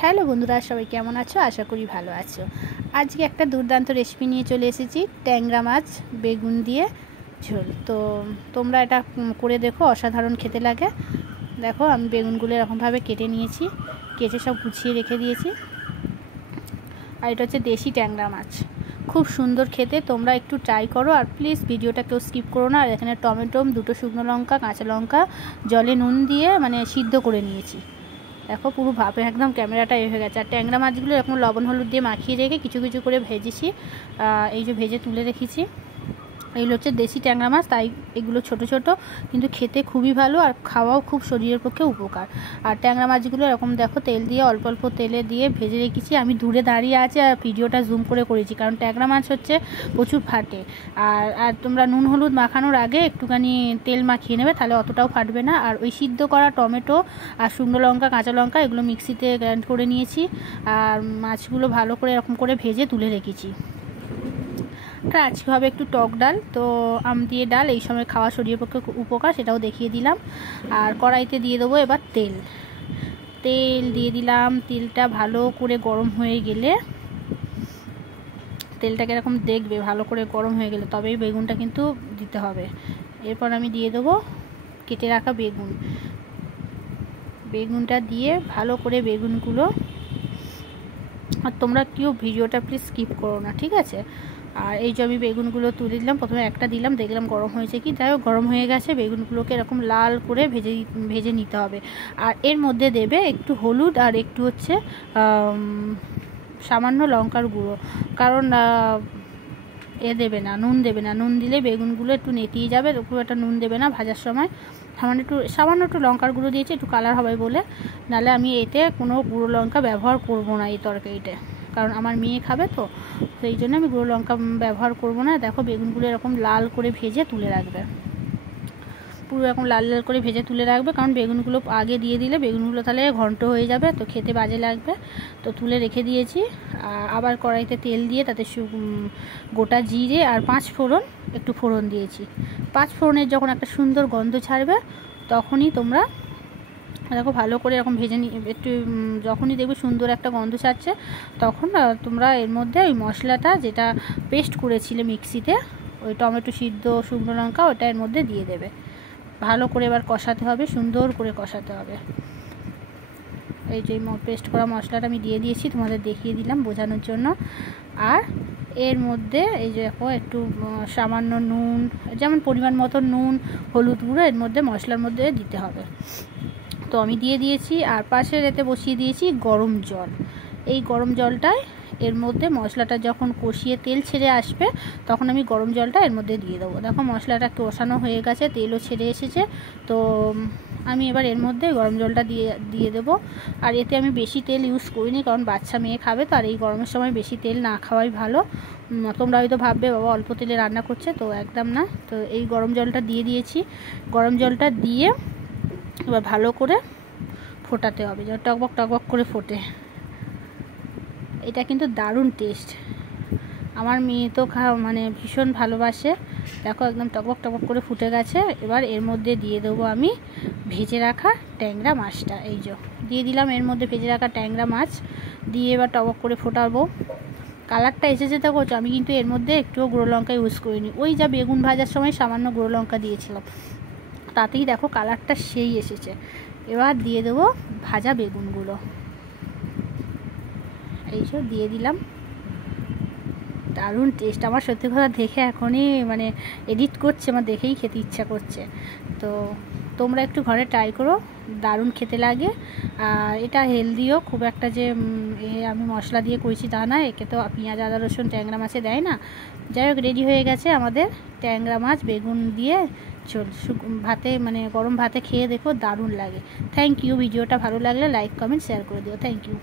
Hello বন্ধুরা, সবাই কেমন আছো? আশা করি ভালো আছো। আজকে একটা দুর্দান্ত রেসিপি নিয়ে চলে এসেছি, ট্যাংরা মাছ বেগুন দিয়ে ঝোল। তো তোমরা এটা করে দেখো, অসাধারণ খেতে লাগে। দেখো আমি বেগুনগুলো এরকমভাবে কেটে নিয়েছি, কেটে সব গুছিয়ে রেখে দিয়েছি। আর এটা হচ্ছে দেশি ট্যাংরা মাছ, খুব সুন্দর খেতে। তোমরা একটু ট্রাই করো, আর প্লিজ ভিডিওটা কেউ স্কিপ করো না। আর এখানে টমেটো, দুটো শুকনো লঙ্কা, কাঁচা লঙ্কা জলে নুন দিয়ে সিদ্ধ করে নিয়েছি। দেখো পুরো ভাপে একদম ক্যামেরাটা হয়ে গেছে। আর ট্যাংরা মাছগুলো এরকম লবণ হলুদ দিয়ে মাখিয়ে রেখে কিছু কিছু করে ভেজেছি। এই যে ভেজে তুলে রেখেছি। এগুলো হচ্ছে দেশি ট্যাংরা মাছ, তাই এগুলো ছোট ছোট, কিন্তু খেতে খুবই ভালো আর খাওয়াও খুব শরীরের পক্ষে উপকার। আর ট্যাংরা মাছগুলো এরকম দেখো তেল দিয়ে অল্প অল্প তেলে দিয়ে ভেজে রেখেছি। আমি দূরে দাঁড়িয়ে আছি আর ভিডিওটা জুম করে করেছি, কারণ ট্যাংরা মাছ হচ্ছে প্রচুর ফাটে। আর তোমরা নুন হলুদ মাখানোর আগে একটুখানি তেল মাখিয়ে নেবে, তাহলে অতটাও ফাটবে না। আর ওই সিদ্ধ করা টমেটো আর শুকনো লঙ্কা, কাঁচা লঙ্কা এগুলো মিক্সিতে গ্রাইন্ড করে নিয়েছি। আর মাছগুলো ভালো করে এরকম করে ভেজে তুলে রেখেছি। আর আজকে হবে একটু টক ডাল, তো আম দিয়ে ডাল, এই সময় খাওয়া শরীরের পক্ষে উপকার, সেটাও দেখিয়ে দিলাম। আর কড়াইতে দিয়ে দেবো এবার তেল দিয়ে দিলাম। তেলটা ভালো করে গরম হয়ে গেলে, তেলটাকে এরকম দেখবে ভালো করে গরম হয়ে গেলে তবেই বেগুনটা কিন্তু দিতে হবে। এরপর আমি দিয়ে দেবো কেটে রাখা বেগুনটা দিয়ে ভালো করে বেগুনগুলো, আর তোমরা কেউ ভিডিওটা প্লিজ স্কিপ করো না, ঠিক আছে? আর এই যে আমি বেগুনগুলো তুলে দিলাম, প্রথমে একটা দিলাম, দেখলাম গরম হয়েছে কি, যাই হোক গরম হয়ে গেছে। বেগুনগুলোকে এরকম লাল করে ভেজে নিতে হবে। আর এর মধ্যে দেবে একটু হলুদ আর একটু হচ্ছে সামান্য লঙ্কার গুঁড়ো, কারণ দেবে না, নুন দেবে না। নুন দিলে বেগুনগুলো একটু নেতিয়ে যাবে, খুব একটা নুন দেবে না ভাজার সময়। সামান্য একটু লঙ্কার গুঁড়ো দিয়েছি, একটু কালার হবে বলে, নাহলে আমি এতে কোনো গুঁড়ো লঙ্কা ব্যবহার করব না এই তরকারিতে, কারণ আমার মেয়ে খাবে, তো সেই জন্য আমি গুঁড়ো লঙ্কা ব্যবহার করব না। দেখো বেগুনগুলো এরকম লাল করে ভেজে তুলে রাখবে, পুরো এরকম লাল লাল করে ভেজে তুলে রাখবে, কারণ বেগুনগুলো আগে দিয়ে দিলে বেগুনগুলো তাহলে ঘন্ট হয়ে যাবে, তো খেতে বাজে লাগবে। তো তুলে রেখে দিয়েছি। আবার কড়াইতে তেল দিয়ে তাতে গোটা জিরে আর 5 ফোড়ন, একটু ফোড়ন দিয়েছি। 5 ফোড়নের যখন একটা সুন্দর গন্ধ ছাড়বে, তখনই তোমরা দেখো ভালো করে এরকম ভেজে একটু, যখনই দেখবে সুন্দর একটা গন্ধ ছাড়ছে, তখন তোমরা এর মধ্যে ওই মশলাটা যেটা পেস্ট করেছিলে মিক্সিতে, ওই টমেটো সিদ্ধ, শুকনো লঙ্কা, ওটা এর মধ্যে দিয়ে দেবে। ভালো করে এবার কষাতে হবে, সুন্দর করে কষাতে হবে। এই যে পেস্ট করা মশলাটা আমি দিয়ে দিয়েছি, তোমাদের দেখিয়ে দিলাম বোঝানোর জন্য। আর এর মধ্যে এই যে দেখো একটু সামান্য নুন, যেমন পরিমাণ মতো নুন, হলুদ গুঁড়ো এর মধ্যে মশলার মধ্যে দিতে হবে। তো আমি দিয়ে দিয়েছি। আর পাশে এতে বসিয়ে দিয়েছি গরম জল। এই গরম জলটায় এর মধ্যে মশলাটা যখন কষিয়ে তেল ছেড়ে আসবে, তখন আমি গরম জলটা এর মধ্যে দিয়ে দেবো। দেখো মশলাটা কষানো হয়ে গেছে, তেলও ছেড়ে এসেছে। তো আমি এবার এর মধ্যে গরম জলটা দিয়ে দেবো। আর এতে আমি বেশি তেল ইউজ করিনি, কারণ বাচ্চা মেয়ে খাবে, তো আর এই গরমের সময় বেশি তেল না খাওয়াই ভালো। তোমরা হয়তো ভাববে বাবা অল্প তেলে রান্না করছে, তো একদম না। তো এই গরম জলটা দিয়ে দিয়েছি। গরম জলটা দিয়ে এবার ভালো করে ফোটাতে হবে, যেন টকবক টকবক করে ফোটে। এটা কিন্তু দারুণ টেস্ট। আমার মেয়ে তো ভীষণ ভালোবাসে। দেখো একদম টকবক টকবক করে ফুটে গেছে। এবার এর মধ্যে দিয়ে দেবো আমি ভেজে রাখা ট্যাংরা মাছটা। এই যে দিয়ে দিলাম এর মধ্যে ভেজে রাখা ট্যাংরা মাছ দিয়ে এবার টকবক করে ফোটাবো। কালারটা এসেছে দেখো, আমি কিন্তু এর মধ্যে একটুও গুঁড়ো লঙ্কা ইউজ করিনি। ওই যা বেগুন ভাজার সময় সামান্য গুঁড়ো লঙ্কা দিয়েছিলাম, তাতেই দেখো কালারটা সেই এসেছে। এবার দিয়ে দেবো ভাজা বেগুনগুলো, এই সব দিয়ে দিলাম। দারুণ টেস্ট। আমার সত্যি কথা দেখে এখনই এডিট করছে, আমার দেখেই খেতে ইচ্ছা করছে। তো তোমরা একটু ঘরে ট্রাই করো, দারুণ খেতে লাগে। আর এটা হেলদিও খুব একটা, যে আমি মশলা দিয়ে করেছি তা না, একে তো পেঁয়াজ আদা রসুন ট্যাংরা মাছে দেয় না। যাই হোক রেডি হয়ে গেছে আমাদের ট্যাংরা মাছ বেগুন দিয়ে ঝোল। ভাতে গরম ভাতে খেয়ে দেখো, দারুণ লাগে। Thank you. ভিডিওটা ভালো লাগলে লাইক কমেন্ট শেয়ার করে দিও। Thank you.